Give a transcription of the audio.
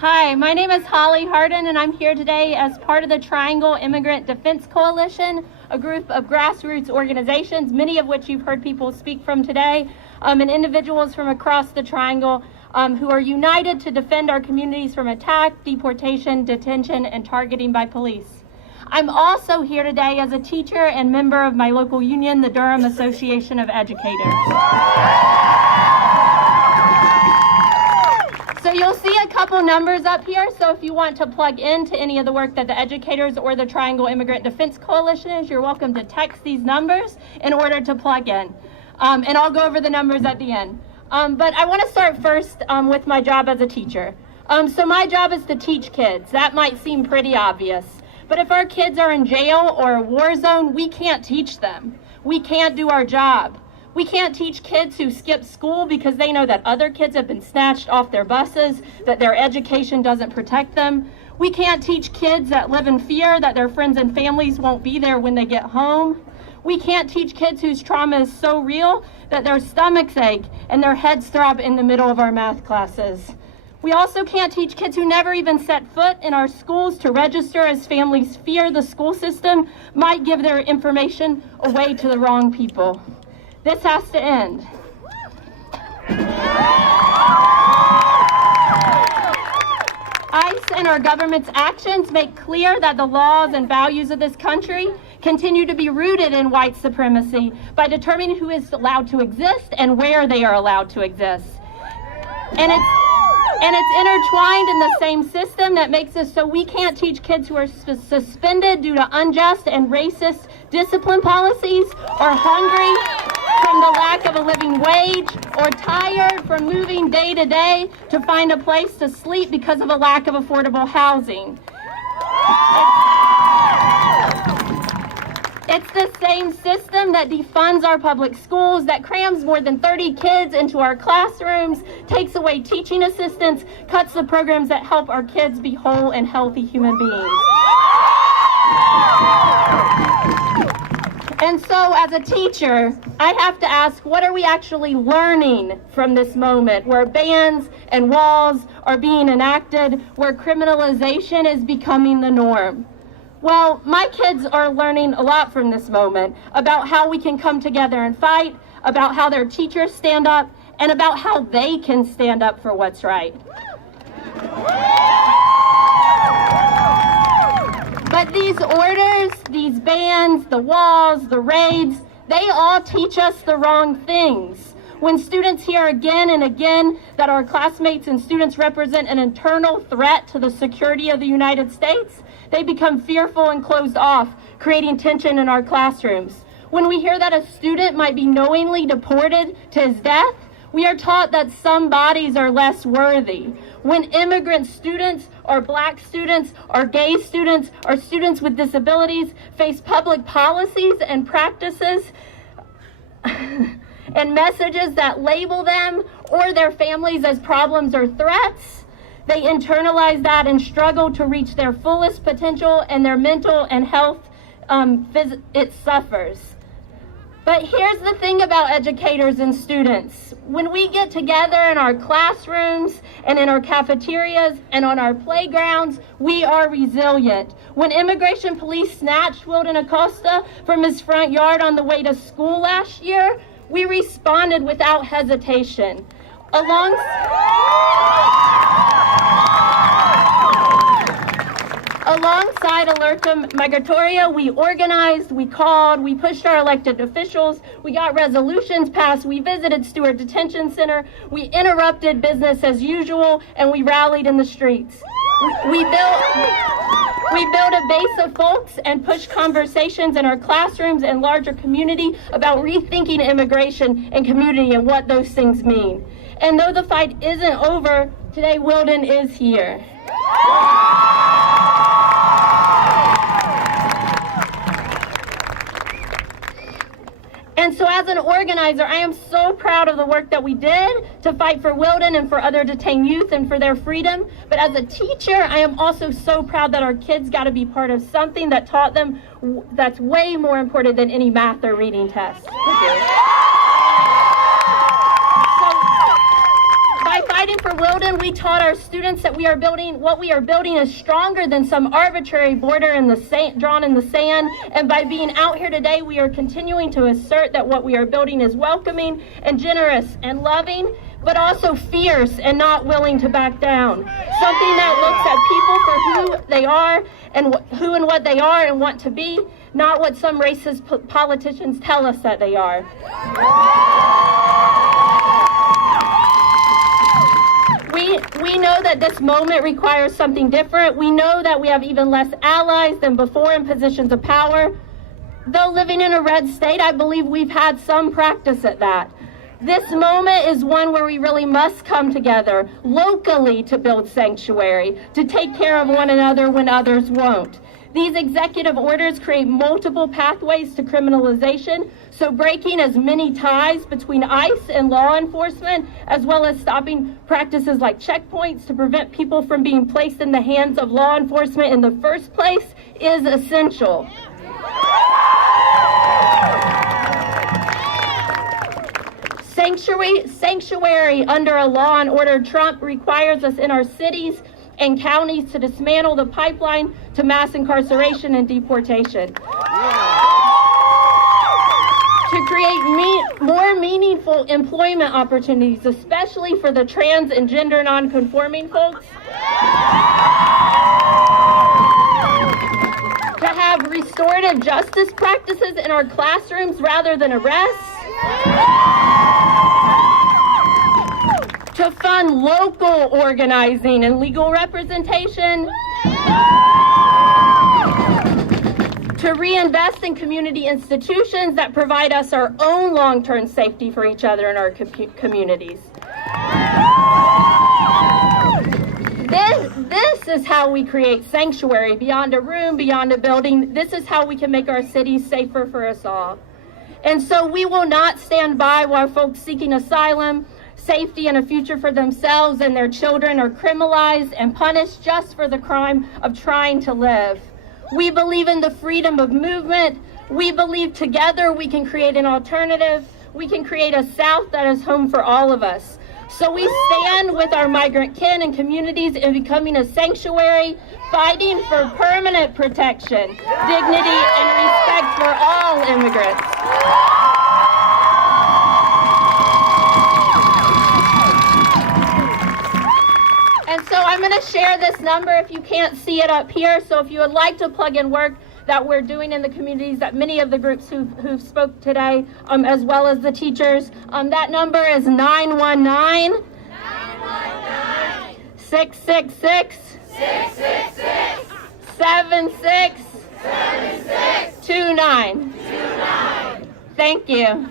Hi, my name is Holly Harden, and I'm here today as part of the Triangle Immigrant Defense Coalition, a group of grassroots organizations, many of which you've heard people speak from today, and individuals from across the Triangle who are united to defend our communities from attack, deportation, detention, and targeting by police. I'm also here today as a teacher and member of my local union, the Durham Association of Educators. So you'll see a couple numbers up here, so if you want to plug into any of the work that the educators or the Triangle Immigrant Defense Coalition is, you're welcome to text these numbers in order to plug in. And I'll go over the numbers at the end. But I want to start first with my job as a teacher. So my job is to teach kids. That might seem pretty obvious. But if our kids are in jail or a war zone, we can't teach them. We can't do our job. We can't teach kids who skip school because they know that other kids have been snatched off their buses, that their education doesn't protect them. We can't teach kids that live in fear that their friends and families won't be there when they get home. We can't teach kids whose trauma is so real that their stomachs ache and their heads throb in the middle of our math classes. We also can't teach kids who never even set foot in our schools to register as families fear the school system might give their information away to the wrong people. This has to end. ICE and our government's actions make clear that the laws and values of this country continue to be rooted in white supremacy by determining who is allowed to exist and where they are allowed to exist. And it's intertwined in the same system that makes it so we can't teach kids who are suspended due to unjust and racist discipline policies, or hungry from the lack of a living wage, or tired from moving day to day to find a place to sleep because of a lack of affordable housing. It's the same system that defunds our public schools, that crams more than 30 kids into our classrooms, takes away teaching assistants, cuts the programs that help our kids be whole and healthy human beings. And so as a teacher, I have to ask, what are we actually learning from this moment where bans and walls are being enacted, where criminalization is becoming the norm? Well, my kids are learning a lot from this moment about how we can come together and fight, about how their teachers stand up, and about how they can stand up for what's right. But these orders, these bans, the walls, the raids, they all teach us the wrong things. When students hear again and again that our classmates and students represent an internal threat to the security of the United States, they become fearful and closed off, creating tension in our classrooms. When we hear that a student might be knowingly deported to his death, we are taught that some bodies are less worthy. When immigrant students, or black students, or gay students, or students with disabilities face public policies and practices and messages that label them or their families as problems or threats, they internalize that and struggle to reach their fullest potential, and their mental and health, it suffers. But here's the thing about educators and students. When we get together in our classrooms and in our cafeterias and on our playgrounds, we are resilient. When immigration police snatched Wilden Acosta from his front yard on the way to school last year, we responded without hesitation. Alongside Alerta Migratoria, we organized, we called, we pushed our elected officials, we got resolutions passed, we visited Stewart Detention Center, we interrupted business as usual, and we rallied in the streets. We built a base of folks and pushed conversations in our classrooms and larger community about rethinking immigration and community and what those things mean. And though the fight isn't over, today Wilden is here. And so as an organizer, I am so proud of the work that we did to fight for Wilden and for other detained youth and for their freedom. But as a teacher, I am also so proud that our kids got to be part of something that taught them that's way more important than any math or reading test. So by fighting for Wilden, we taught our students that what we are building is stronger than some arbitrary border drawn in the sand. And by being out here today, we are continuing to assert that what we are building is welcoming and generous and loving, but also fierce and not willing to back down. Something that looks at people for who they are and who and what they are and want to be, not what some racist politicians tell us that they are. We know that this moment requires something different. We know that we have even less allies than before in positions of power. Though living in a red state, I believe we've had some practice at that. This moment is one where we really must come together locally to build sanctuary, to take care of one another when others won't. These executive orders create multiple pathways to criminalization, so breaking as many ties between ICE and law enforcement, as well as stopping practices like checkpoints to prevent people from being placed in the hands of law enforcement in the first place, is essential. Sanctuary under a law and order Trump requires us in our cities and counties to dismantle the pipeline to mass incarceration and deportation. To create more meaningful employment opportunities, especially for the trans and gender non-conforming folks. To have restorative justice practices in our classrooms rather than arrests. To fund local organizing and legal representation. To reinvest in community institutions that provide us our own long-term safety for each other and our communities. This is how we create sanctuary beyond a room, beyond a building. This is how we can make our cities safer for us all. And so we will not stand by while folks seeking asylum, safety, and a future for themselves and their children are criminalized and punished just for the crime of trying to live. We believe in the freedom of movement. We believe together we can create an alternative. We can create a South that is home for all of us. So we stand with our migrant kin and communities in becoming a sanctuary, fighting for permanent protection, dignity, and respect for all immigrants. And so I'm going to share this number if you can't see it up here. So if you would like to plug in work that we're doing in the communities that many of the groups who've spoke today, as well as the teachers, that number is 919 666 7629. Thank you.